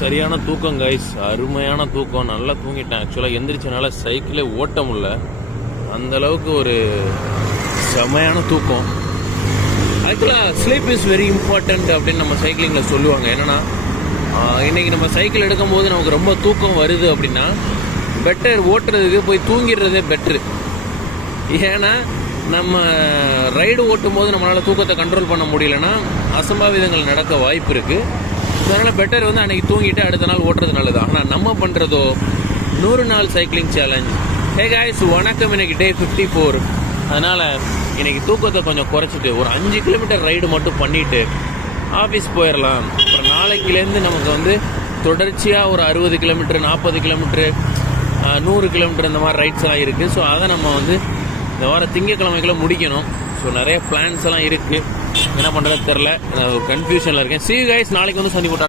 சரியான தூக்கம் கைஸ், அருமையான தூக்கம். நல்லா தூங்கிட்டேன். ஆக்சுவலாக எந்திரிச்சனால சைக்கிளே ஓட்ட முடியல, அந்த அளவுக்கு ஒரு செமையான தூக்கம். ஆக்சுவலாக ஸ்லீப் இஸ் வெரி இம்பார்ட்டன்ட் அப்படின்னு நம்ம சைக்கிளிங்கில் சொல்லுவாங்க. என்னென்னா இன்றைக்கி நம்ம சைக்கிள் எடுக்கும்போது நமக்கு ரொம்ப தூக்கம் வருது அப்படின்னா பெட்டர் ஓட்டுறதுக்கு போய் தூங்கிடுறதே பெட்ரு. ஏன்னா நம்ம ரைடு ஓட்டும் போது நம்மளால் தூக்கத்தை கண்ட்ரோல் பண்ண முடியலன்னா அசம்பாவிதங்கள் நடக்க வாய்ப்பு இருக்குது. அதனால் பெட்டர் வந்து அன்றைக்கி தூங்கிட்டு அடுத்த நாள் ஓட்டுறது நல்லது. ஆனால் நம்ம பண்ணுறதோ 100 நாள் சைக்கிளிங் சேலஞ்ச். ஹே காய்ஸ், வணக்கம். இன்னைக்கு டே 54. அதனால் இன்றைக்கி தூக்கத்தை கொஞ்சம் குறைச்சிட்டு ஒரு 5 கிலோமீட்டர் ரைடு மட்டும் பண்ணிவிட்டு ஆஃபீஸ் போயிடலாம். அப்புறம் நாளைக்குலேருந்து நமக்கு வந்து தொடர்ச்சியாக ஒரு 60 கிலோமீட்டர், 40 கிலோமீட்டரு, 100 கிலோமீட்டர் இந்த மாதிரி ரைட்ஸ் எல்லாம் இருக்குது. ஸோ அதை நம்ம வந்து இந்த வாரம் திங்கக்கிழமைக்குள்ள முடிக்கணும். ஸோ நிறைய பிளான்ஸ் எல்லாம் இருக்குது. என்ன பண்ணுறது தெரில, கன்ஃபியூஷனில் இருக்கேன். See you guys, நாளைக்கு வந்து சந்தி போட்டா.